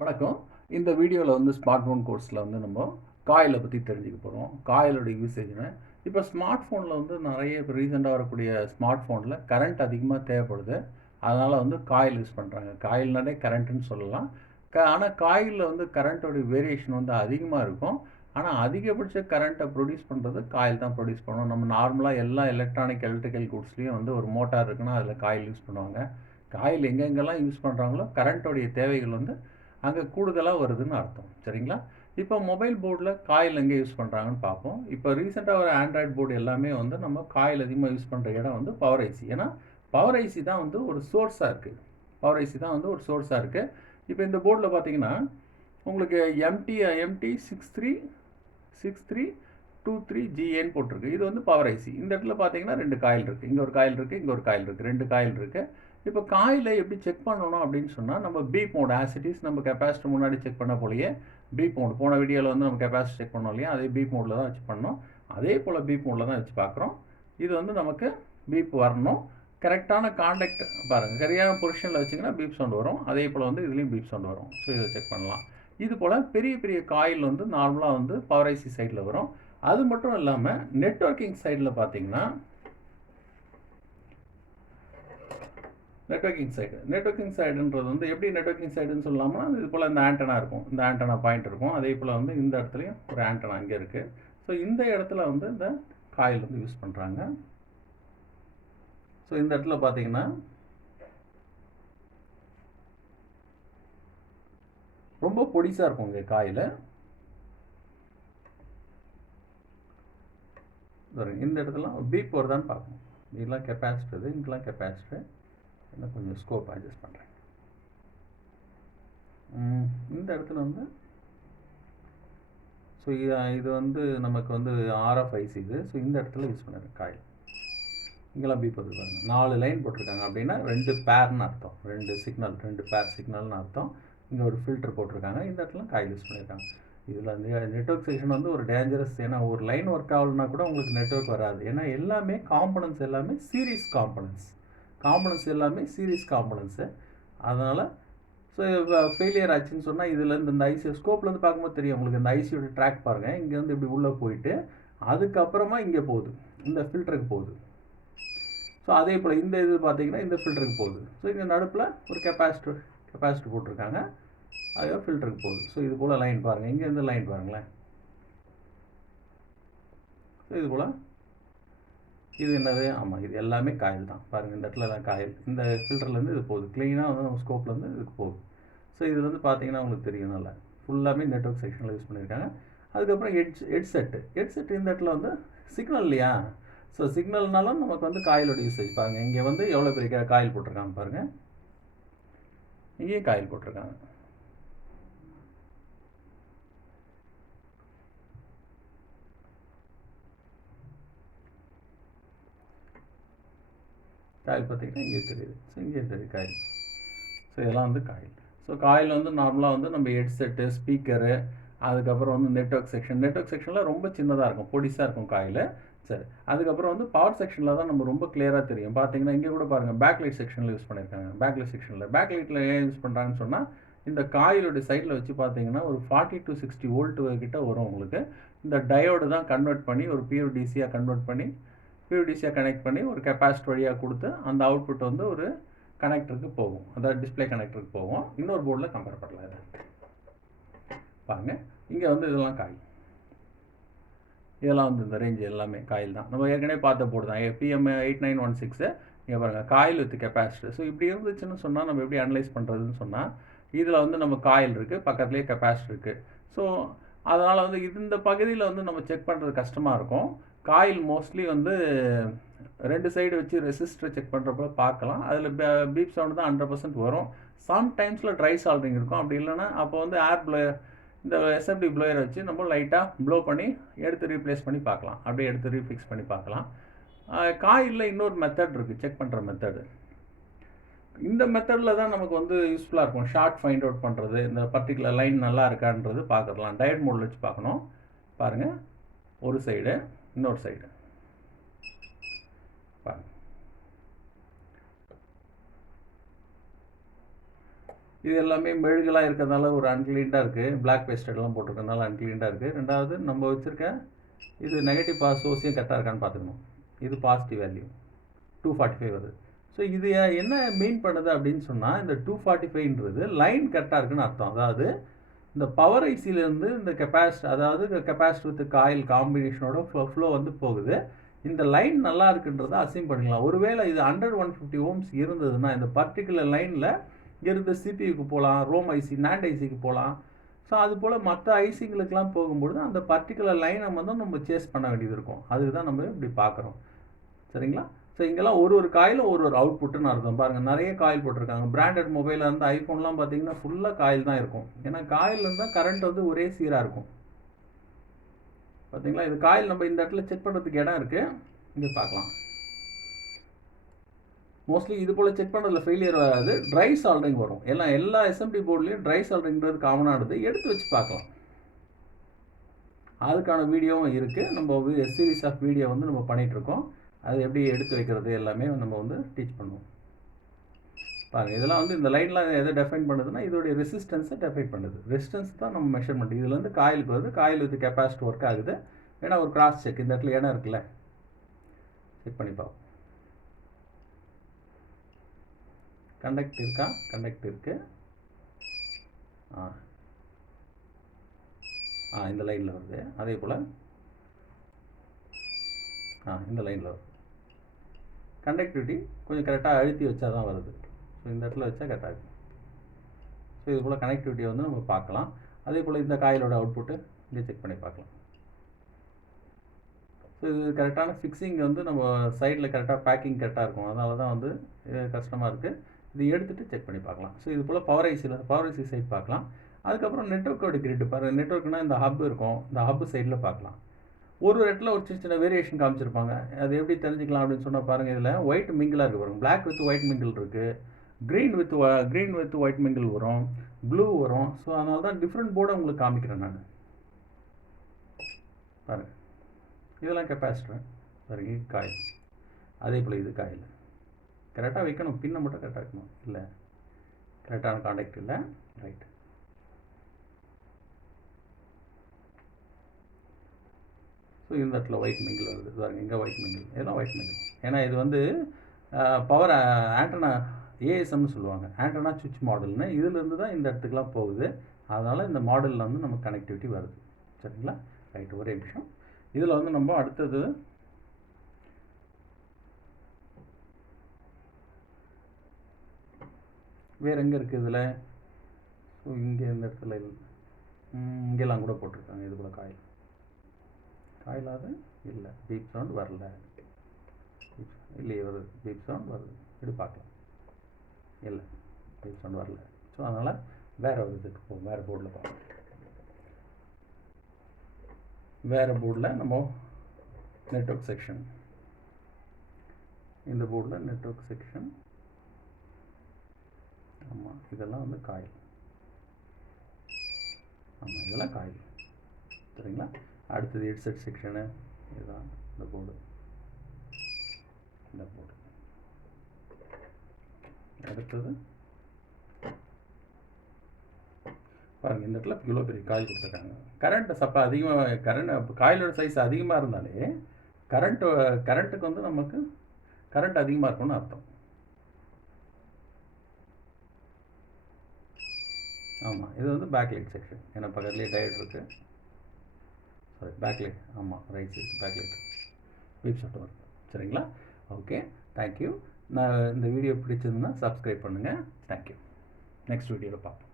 வணக்கம். இந்த வீடியோவில் வந்து ஸ்மார்ட் ஃபோன் கோர்ஸில் வந்து நம்ம காயிலை பற்றி தெரிஞ்சுக்க போகிறோம். காயிலோட யூசேஜ்னு இப்போ ஸ்மார்ட் ஃபோனில் வந்து நிறைய இப்போ ரீசெண்டாக வரக்கூடிய ஸ்மார்ட் ஃபோனில் கரண்ட் அதிகமாக தேவைப்படுது. அதனால் வந்து காயில் யூஸ் பண்ணுறாங்க. காயில்னாலே கரண்ட்டுன்னு சொல்லலாம். ஆனால் காயிலில் வந்து கரண்ட்டோட வேரியேஷன் வந்து அதிகமாக இருக்கும். ஆனால் அதிகபட்ச கரண்ட்டை ப்ரொடியூஸ் பண்ணுறது காயில் தான் ப்ரொடியூஸ் பண்ணும். நம்ம நார்மலாக எல்லா எலக்ட்ரிக்கல் கூட்ஸ்லேயும் வந்து ஒரு மோட்டார் இருக்குன்னா அதில் காயில் யூஸ் பண்ணுவாங்க. காயில் எங்கெங்கெல்லாம் யூஸ் பண்ணுறாங்களோ கரண்ட்டோடைய தேவைகள் வந்து அங்கே கூடுதலாக வருதுன்னு அர்த்தம். சரிங்களா? இப்போ மொபைல் போர்டில் காயில் எங்கே யூஸ் பண்ணுறாங்கன்னு பார்ப்போம். இப்போ ரீசெண்டாக ஒரு ஆண்ட்ராய்டு போர்டு எல்லாமே வந்து நம்ம காயில் அதிகமாக யூஸ் பண்ணுற இடம் வந்து பவர் ஐசி. ஏன்னா பவர் ஐசி தான் வந்து ஒரு சோர்ஸாக இருக்குது. பவர் ஐசி தான் வந்து ஒரு சோர்ஸாக இருக்குது. இப்போ இந்த போர்டில் பார்த்தீங்கன்னா உங்களுக்கு எம்டி 6323GN போட்டிருக்கு. இது வந்து பவர் ஐசி. இந்த இடத்துல பார்த்தீங்கன்னா 2 காயில் இருக்குது. இங்கே ஒரு காயில் இருக்குது, இங்கே ஒரு காயில் இருக்குது. 2 காயில் இருக்குது. இப்போ காயிலை எப்படி செக் பண்ணணும் அப்படின்னு சொன்னால் நம்ம பீப் மோட் ஆசிட்டிஸ் நம்ம கெப்பாசிட்டர் முன்னாடி செக் பண்ண போலயே பீப் மோட் போன வீடியோவில் வந்து நம்ம கெப்பாசிட்டி செக் பண்ணோம் இல்லையா, அதே பீப் மோடில் தான் வச்சு பண்ணோம். அதே போல் பீப் மோடில் தான் வச்சு பார்க்குறோம். இது வந்து நமக்கு பீப் வரணும். கரெக்டான காண்டாக்ட் பாருங்கள், சரியான பொசிஷனில் வச்சிங்கன்னா பீப் சவுண்ட் வரும். அதே போல் வந்து இதுலேயும் பீப் சவுண்ட் வரும். ஸோ இதை செக் பண்ணலாம். இது போல் பெரிய பெரிய காயில் வந்து நார்மலாக வந்து பவர் ஐசி சைடில் வரும். அது மட்டும் இல்லாமல் நெட்வொர்க்கிங் சைடில் பார்த்தீங்கன்னா நெட்வொர்க்கிங் சைடுன்றது வந்து எப்படி நெட்வொர்க்கிங் சைடுன்னு சொல்லலாமா, இது போல் இந்த ஆண்டனா இருக்கும், இந்த ஆண்டனா பாயிண்ட் இருக்கும். அதே போல் வந்து இந்த இடத்துலையும் ஒரு ஆண்டனா இங்கே இருக்குது. ஸோ இந்த இடத்துல வந்து இந்த காயில் வந்து யூஸ் பண்ணுறாங்க. ஸோ இந்த இடத்துல பார்த்தீங்கன்னா ரொம்ப பொடிசாக இருக்கும் இங்கே காயில். இந்த இடத்துல பீப் வருதான்னு பார்க்கணும். இதெல்லாம் கெப்பாசிட்டர், இங்கெல்லாம் கெப்பாசிட்டர். என்ன கொஞ்சம் ஸ்கோப் அட்ஜஸ்ட் பண்ணுறேன். இந்த இடத்துல வந்து ஸோ இது வந்து நமக்கு வந்து ஆர்எஃப்ஐசி இது. ஸோ இந்த இடத்துல யூஸ் பண்ணிருக்கேன் காயில். இங்கெல்லாம் பீப் போட்டுருக்காங்க. 4 லைன் போட்டிருக்காங்க. அப்படின்னா 2 பேர்னு அர்த்தம். 2 பேர் சிக்னல்னு அர்த்தம். இங்கே ஒரு ஃபில்டர் போட்டிருக்காங்க. இந்த இடத்துல காயில் யூஸ் பண்ணியிருக்காங்க. இதில் வந்து நெட்வொர்க் செக்ஷன் வந்து ஒரு டேஞ்சரஸ். ஏன்னா ஒரு லைன் ஒர்க் ஆகலைன்னா கூட உங்களுக்கு நெட்வொர்க் வராது. ஏன்னா எல்லாமே காம்பனன்ட்ஸ் எல்லாமே சீரீஸ் காம்பனன்ட்ஸ் எல்லாமே சீரீஸ் காம்பனன்ட்ஸு. அதனால் ஸோ ஃபெயிலியர் ஆச்சுன்னு சொன்னால் இதுலேருந்து இந்த ஐசி ஸ்கோப்லேருந்து பார்க்கும்போது தெரியும் உங்களுக்கு. இந்த ஐசியோட ட்ராக் பாருங்கள். இங்கே வந்து இப்படி உள்ளே போயிட்டு அதுக்கப்புறமா இங்கே போகுது, இந்த ஃபில்டருக்கு போகுது. ஸோ அதே போல் இந்த இது பார்த்தீங்கன்னா இந்த ஃபில்டருக்கு போகுது. ஸோ இங்கே நடுப்பில் ஒரு கெப்பாசிட்டர் போட்டிருக்காங்க, அது ஃபில்டருக்கு போகுது. ஸோ இது போல் லைன் பாருங்கள். இங்கேருந்து லைன் பாருங்களேன். ஸோ இது போல் இது என்னது, ஆமாம் இது எல்லாமே காயில் தான். பாருங்கள் இந்த இடத்துல தான் காயில். இந்த ஃபில்டர்லேருந்து இது போகுது. க்ளீனாக வந்து நம்ம ஸ்கோப்லேருந்து இதுக்கு போகுது. ஸோ இது வந்து பார்த்தீங்கன்னா உங்களுக்கு தெரியும் நல்லா ஃபுல்லாமே நெட்வொர்க் செக்ஷனில் யூஸ் பண்ணியிருக்காங்க. அதுக்கப்புறம் ஹெட்செட் இந்த இடத்துல வந்து சிக்னல் இல்லையா. ஸோ சிக்னல்னாலும் நமக்கு வந்து காயிலோட யூசேஜ் பாருங்கள். இங்கே வந்து எவ்வளோ பெரிய காயில் போட்டிருக்காங்க பாருங்கள். இங்கேயும் காயில் போட்டிருக்காங்க. காயில் பார்த்தீங்கன்னா இங்கே தெரியுது. ஸோ இங்கே தெரியுது காயில். ஸோ இதெல்லாம் வந்து காயில். ஸோ காயில் வந்து நார்மலாக வந்து நம்ம ஹெட்செட்டு, ஸ்பீக்கரு, அதுக்கப்புறம் வந்து நெட்வொர்க் செக்ஷனில் ரொம்ப சின்னதாக இருக்கும், பொடிசாக இருக்கும் காயில். சரி, அதுக்கப்புறம் வந்து பவர் செக்ஷனில் தான் நம்ம ரொம்ப கிளியராக தெரியும். பார்த்தீங்கன்னா இங்கே கூட பாருங்கள் பேக்லைட் செக்ஷனில் யூஸ் பண்ணியிருக்காங்க. பேக்லைட்டில் ஏன் யூஸ் பண்ணுறாங்கன்னு சொன்னால் இந்த காயிலோட சைடில் வச்சு பார்த்தீங்கன்னா ஒரு 40 to 60 வோல்ட் கிட்ட வரும் உங்களுக்கு. இந்த டயோடு தான் கன்வெர்ட் பண்ணி ஒரு பியூடிசியாக கனெக்ட் பண்ணி ஒரு கெப்பாசிட்டர் வழியாக கொடுத்து அந்த அவுட்புட் வந்து ஒரு கனெக்டருக்கு போகும், அதாவது டிஸ்பிளே கனெக்டருக்கு போகும். இன்னொரு போர்டில் கம்பேர் பண்ணலாம். இதை பாருங்கள். இங்கே வந்து இதெல்லாம் காயில். இதெல்லாம் வந்து இந்த ரேஞ்ச் எல்லாமே காயில் தான். நம்ம ஏற்கனவே பார்த்த போர்டு தான், PM8916. இங்கே பாருங்கள் காயில் வித் கெப்பாசிட்டர். ஸோ இப்படி இருந்துச்சுன்னு சொன்னால் நம்ம எப்படி அனலைஸ் பண்ணுறதுன்னு சொன்னால் இதில் வந்து நம்ம காயில் இருக்குது, பக்கத்துலேயே கெப்பாசிட்டர் இருக்குது. ஸோ அதனால் வந்து இந்த பகுதியில் வந்து நம்ம செக் பண்ணுறது கஷ்டமாக இருக்கும். காயில் மோஸ்ட்லி வந்து 2 சைடு வச்சு ரெசிஸ்டரை செக் பண்ணுறப்ப பார்க்கலாம். அதில் பீப் சவுண்டு தான் 100% வரும். சம்டைம்ஸில் ட்ரை சால்ட்ரிங் இருக்கும். அப்படி இல்லைன்னா அப்போ வந்து ஏர் ப்ளோயர், இந்த எஸ்எஃப்டி ப்ளோயரை வச்சு நம்ம லைட்டாக ப்ளோ பண்ணி எடுத்து ரீப்ளேஸ் பண்ணி பார்க்கலாம். அப்படியே எடுத்து ரீஃபிக்ஸ் பண்ணி பார்க்கலாம். காயிலில் இன்னொரு மெத்தட் இருக்குது, செக் பண்ணுற மெத்தடு. இந்த மெத்தடில் தான் நமக்கு வந்து யூஸ்ஃபுல்லாக இருக்கும். ஷார்ட் ஃபைண்ட் அவுட் பண்ணுறது, இந்த பர்டிகுலர் லைன் நல்லா இருக்கான்றது பார்க்கலாம். டயட் மோடில் வச்சு பார்க்கணும். பாருங்கள், ஒரு சைடு, இன்னொரு சைடு பாருங்கள். இது எல்லாமே மெழுகெல்லாம் இருக்கிறதுனால ஒரு அன்கிளீன்டாக இருக்குது. பிளாக் பேஸ்டெல்லாம் போட்டிருக்கறதுனால அன்கிளீன்டாக இருக்குது. ரெண்டாவது நம்ம வச்சுருக்க இது நெகட்டிவ் சோர்ஸையும் கரெக்டாக இருக்கான்னு பார்த்துக்கணும். இது பாசிட்டிவ் வேல்யூ 245 வருது. ஸோ இது என்ன மீன் பண்ணுது அப்படின்னு சொன்னால், இந்த 245ன்றது லைன் கரெக்டாக இருக்குன்னு அர்த்தம். அதாவது இந்த பவர் ஐசிலேருந்து இந்த அதாவது கெப்பாசிட்டர் வித் காயில் காம்பினேஷனோட ஃப்ளோ வந்து போகுது. இந்த லைன் நல்லா இருக்குன்றதை அசீம் பண்ணிக்கலாம். ஒருவேளை இது 100-150 ஓம்ஸ் இருந்ததுன்னா இந்த பர்டிகுலர் லைனில் இருந்து சிபியூக்கு போகலாம், ரோம் ஐசி, நேண்ட் ஐசிக்கு போகலாம். ஸோ அது போல் மற்ற ஐசிங்களுக்கெலாம் போகும்பொழுது அந்த பர்டிகுலர் லைனை வந்து நம்ம சேஸ் பண்ண வேண்டியது இருக்கும். அதுக்கு தான் நம்ம இப்படி பார்க்குறோம். சரிங்களா? ஸோ இங்கெல்லாம் ஒரு காயிலும் ஒரு அவுட்புட்டுன்னு அர்த்தம். பாருங்கள், நிறைய காயில் போட்டிருக்காங்க. பிராண்டட் மொபைலில் இருந்து ஐஃபோன்லாம் பார்த்தீங்கன்னா ஃபுல்லாக காயில் தான் இருக்கும். ஏன்னா காயில் இருந்தால் கரண்ட் வந்து ஒரே சீராக இருக்கும். பார்த்தீங்களா? இது காயில் நம்ம இந்த இடத்துல செக் பண்ணுறதுக்கு இடம் இருக்குது. இங்கே பார்க்கலாம். மோஸ்ட்லி இது போல் செக் பண்ணுறதுல ஃபெயிலியர் வராது. ட்ரை சால்டரிங் வரும். எல்லா எஸ்எம்டி போர்ட்லேயும் ட்ரை சால்டரிங்கிறது காமனானது. எடுத்து வச்சு பார்க்கலாம். அதுக்கான வீடியோவும் இருக்குது. நம்ம சீரீஸ் ஆஃப் வீடியோ வந்து நம்ம பண்ணிகிட்ருக்கோம். அது எப்படி எடுத்து வைக்கிறது எல்லாமே நம்ம வந்து டீச் பண்ணுவோம். பாருங்கள், இதெல்லாம் வந்து இந்த லைன்லாம் எதை டெஃபைன் பண்ணுதுன்னா இதோடைய ரெசிஸ்டன்ஸை டெஃபைன் பண்ணுது. ரெசிஸ்டன்ஸ் தான் நம்ம மெஷர்மெண்ட். இதில் வந்து காயிலுக்கு வருது. காயில் வித் கெப்பாசிட்டி ஒர்க் ஆகுது. ஏன்னா ஒரு கிராஸ் செக் இந்த இடத்துல இடம் இருக்குல்ல, செக் பண்ணி பார்ப்போம். கண்டக்ட் இருக்கா? கண்டக்ட் இருக்கு. இந்த லைனில் வருது. அதே போல் இந்த லைனில் வருது. கண்டக்டிவிட்டி கொஞ்சம் கரெக்டாக அழுத்தி வச்சா தான் வருது. ஸோ இந்த இடத்துல வச்சா கரெக்டாக இருக்கும். ஸோ இது போல் கனெக்டிவிட்டியை வந்து நம்ம பார்க்கலாம். அதே போல் இந்த காயிலோட அவுட்புட்டு இங்கே செக் பண்ணி பார்க்கலாம். ஸோ இது கரெக்டான ஃபிக்ஸிங் வந்து நம்ம சைடில் கரெக்டாக பேக்கிங் கரெக்டாக இருக்கும். அதனால தான் வந்து கஷ்டமாக இருக்குது. இது எடுத்துகிட்டு செக் பண்ணி பார்க்கலாம். ஸோ இது போல் பவர் ஐசி சைட் பார்க்கலாம். அதுக்கப்புறம் நெட்வொர்க்கோட கிரிட் பாருங்கள். நெட்வொர்க்னால் இந்த ஹப் இருக்கும். இந்த ஹப் சைடில் பார்க்கலாம். ஒரு இடத்துல ஒரு சின்ன சின்ன வேரியேஷன் காமிச்சிருப்பாங்க. அது எப்படி தெரிஞ்சுக்கலாம் அப்படின்னு சொன்னால் பாருங்கள், இதில் ஒயிட் மிங்கிளாக இருக்குது பாருங்கள். பிளாக் வித் ஒயிட் மிங்கிள் இருக்குது. க்ரீன் வித் ஒயிட் மிங்கிள் வரும், ப்ளூ வரும். ஸோ அதனால தான் டிஃப்ரெண்ட் போர்டை உங்களுக்கு காமிக்கிறேன் நான். பாருங்கள், இதெல்லாம் கெப்பாசிட்டர். பாருங்க, காயில். அதே போல் இது காயில். கரெக்டாக வைக்கணும். பின்னை மட்டும் கரெக்டாக வைக்கணும். இல்லை, கரெக்டான கான்டாக்ட் இல்லை. ரைட். ஸோ இந்த இடத்துல ஒயிட் மிங்கிள் வருது. பாருங்கள், இங்கே ஒயிட் மிங்கிள். இதெல்லாம் ஒயிட் மிங்கிள். ஏன்னா இது வந்து பவர் ஆண்டனா ஏஎஸ்எம்னு சொல்லுவாங்க. ஆண்டனா சுவிட்ச் மாடல்னு. இதிலேருந்து தான் இந்த இடத்துக்குலாம் போகுது. அதனால் இந்த மாடலில் வந்து நமக்கு கனெக்டிவிட்டி வருது. சரிங்களா? ரைட். ஒரே நிமிஷம். இதில் வந்து நம்ம அடுத்தது வேறு எங்கே இருக்குது இதில்? ஸோ இங்கே இந்த இடத்துல இங்கெல்லாம் கூட போட்டிருக்காங்க. இது போல் காயிலாவது இல்லை. பீப் சவுண்ட் வரல. இல்லையே, ஒரு பீப் சவுண்ட் வருது. இப்படி பார்க்கலாம். இல்லை, பீப் சவுண்ட் வரல. ஸோ அதனால் வேறு ஒரு இதுக்கு போகும். வேறு போர்டில் பார்க்கலாம். வேறு போர்டில் நம்ம நெட்வொர்க் செக்ஷன். இந்த போர்டில் நெட்வொர்க் செக்ஷன். ஆமாம், இதெல்லாம் வந்து காயில். ஆமாம், இதெல்லாம் காயில். சரிங்களா? அடுத்தது ஹெட்செட் செக்ஷனு. இதுதான் இந்த போர்டு. இந்த போர்டு அடுத்தது பாருங்கள். இந்த இடத்துல இவ்வளோ பெரிய காயில் கொடுத்துருக்காங்க. கரண்ட் அதிகமாக காயிலோட சைஸ் அதிகமாக இருந்தாலே கரண்ட்டுக்கு வந்து நமக்கு கரண்ட் அதிகமாக இருக்கும்னு அர்த்தம். ஆமாம், இது வந்து பேக்லைட் செக்ஷன். ஏன்னா பக்கத்துலேயே டயட் இருக்குது. Sorry, backlight. ஆமாம், right side backlight. Beep shot வருது. சரிங்களா? Okay, thank you. நான் இந்த வீடியோ பிடிச்சிருந்தேன்னா சப்ஸ்கிரைப் பண்ணுங்கள். தேங்க்யூ. நெக்ஸ்ட் வீடியோவில் பார்ப்போம்.